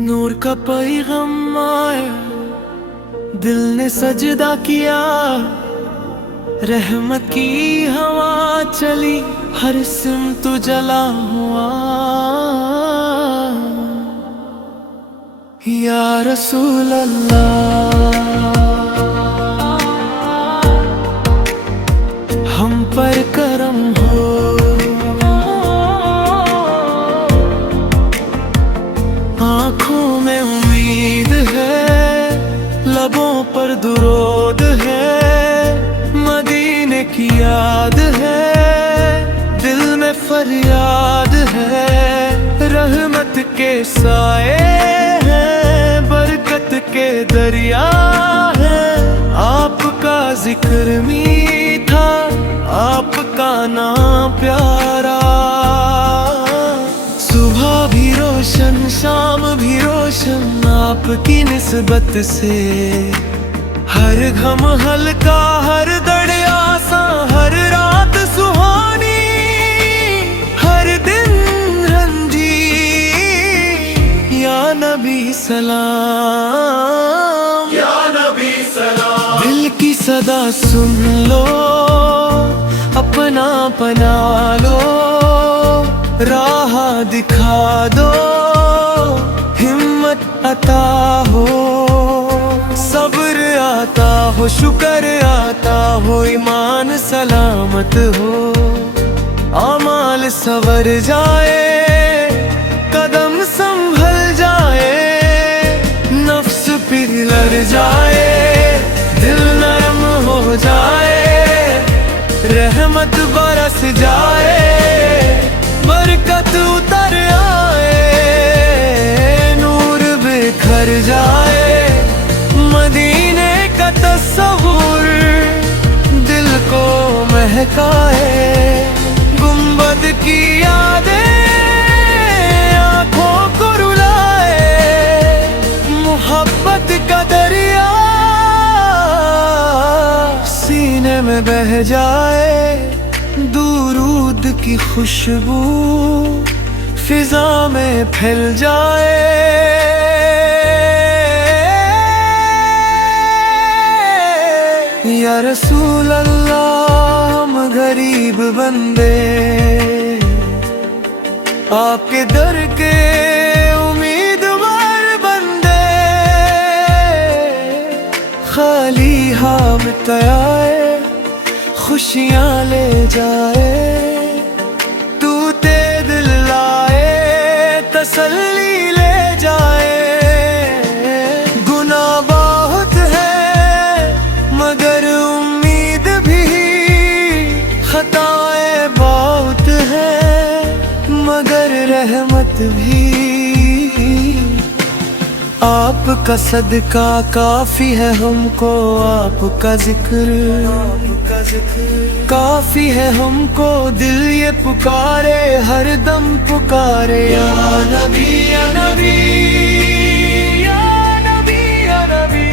नूर का पैगाम आया, दिल ने सजदा किया, रहमत की हवा चली, हर सिमत जला हुआ। या रसूल अल्लाह, हम पर करम हो, आँखों में उम्मीद है, लबों पर दुरूद है, मदीने की याद है, दिल में फरियाद है। रहमत के साए हैं, बरकत के दरिया है, आपका जिक्र मीठा, आपका नाम प्यारा। सुबह भी रोशन शाम भी रोशन, आपकी निस्बत से हर गम हल्का, हर दर्द आसान, हर रात सुहानी, हर दिन रंजी। या नबी सलाम, या नबी सलाम। दिल की सदा सुन लो, अपना बना लो, राह दिखा दो, हिम्मत अता हो, सब्र आता हो, शुक्र आता हो, ईमान सलामत हो, आमाल सवर जाए, कदम संभल जाए, नफ्स फिर लड़ जाए, दिल नरम हो जाए, रहमत बरस जाए, बरकत उतर आए, नूर बिखर जाए, मदीने का तस्वुर दिल को महकाए, गुंबद की यादें आँखों को रुलाए, मोहब्बत का दरिया सीने में बह जाए, दुरूद की खुशबू फिजा में फैल जाए। या रसूल अल्लाह, हम गरीब बंदे आपके दर के उम्मीदवार बंदे, खाली हाथ आए, खुशियाँ ले जाए, तू ते दिल लाए, तसल्ली ले जाए। गुनाह बहुत है मगर उम्मीद भी, खताएं बहुत है मगर रहमत भी। आपका सदका काफी है हमको, आपका जिक्र काफी है हमको, दिल ये पुकारे, हर दम पुकारे। या नबी या नबी या नबी या नबी,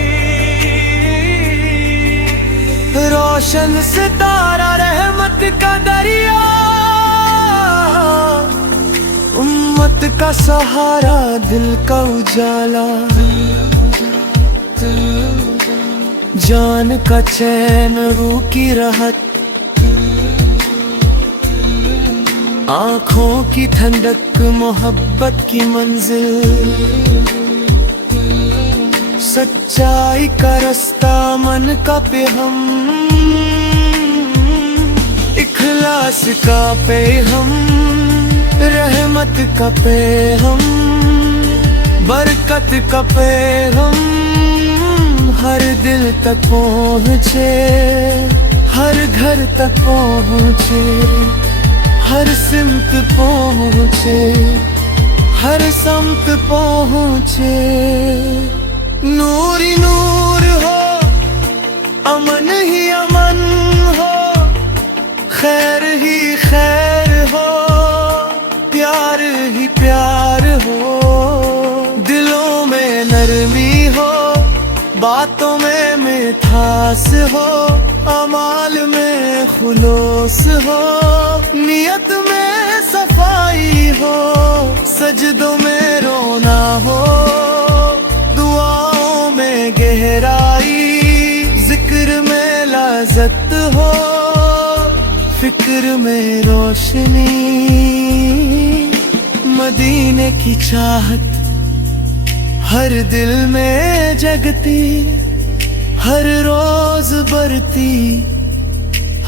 रोशन सितारा रहमत का दरिया, उम्मत का सहारा, दिल का उजाला, जान का चैन, रूह की राहत, आँखों की ठंडक, मोहब्बत की मंजिल, सच्चाई का रास्ता, मन का पेहम, इखलास का पेहम, रहमत का पेहम, बरकत का पेहम, हर दिल तक पहुँचे, हर घर तक पहुँचे, हर सिमत पहुँचे, हर समत पहुँचे। नूर ही नूर हो, अमन ही अमन हो, खैर ही खैर हो, प्यार ही प्यार हो, दिलों में नरमी हो, बातों में मिठास हो, अमाल में खुलूस हो, नियत में सफाई हो, सजदों में रोना हो, दुआओं में गहराई, जिक्र में लज़्ज़त हो, फिक्र में रोशनी। मदीने की चाहत हर दिल में जगती, हर रोज बरती,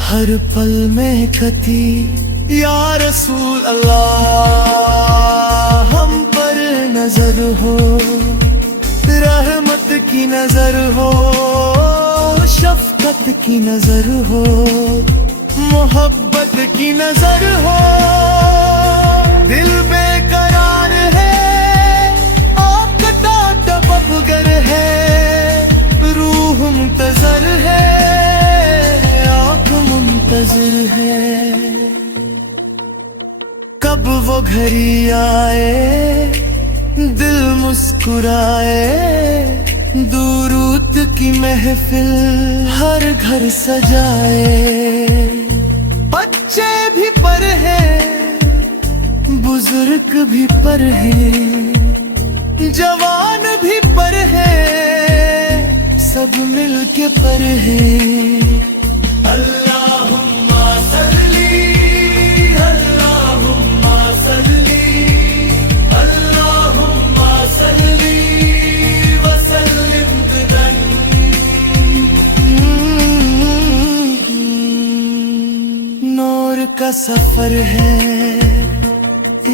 हर पल में कती। या रसूल अल्लाह हम पर नजर हो, रहमत की नजर हो, शफकत की नजर हो, मोहब्बत की नजर हो। दिल बेकरार है, आपका टपक गर है, रूह मुंतज़र है, आँख मुंतज़िर है। कब वो घड़ी आए, दिल मुस्कुराए, दुरूद की महफिल हर घर सजाए। बच्चे भी पर हैं, बुजुर्ग भी पर हैं, जवान भी पर हैं, सब मिलके पर हैं। अल्लाहुम्मा सल्ली, अल्लाहुम्मा सल्ली, अल्लाहुम्मा सल्ली व सल्लिम दन। नूर का सफर है,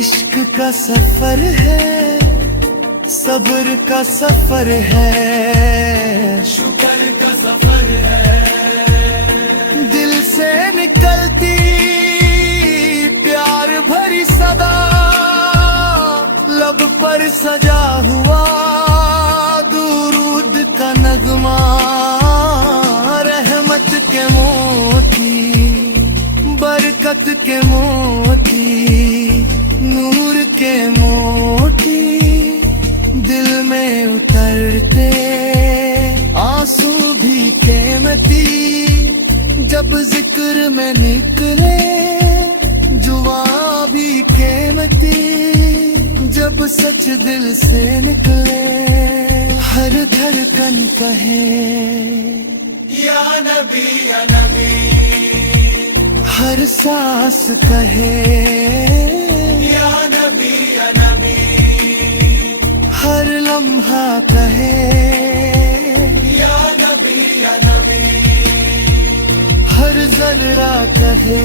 इश्क का सफर है, सब्र का सफर है, शुक्र का सफर है। दिल से निकलती प्यार भरी सदा, लब पर सजा हुआ दुरूद का नगमा। रहमत के मोती, बरकत के मोती, नूर के मोती दिल में उतरते, आंसू भी कीमती जब जिक्र में निकले, जुआ भी कीमती जब सच दिल से निकले। हर धड़कन कहे या नबी या नबी, हर सांस कहे या नबी या नबी, हर लम्हा कहे या नबी या नबी, हर जर्रा कहे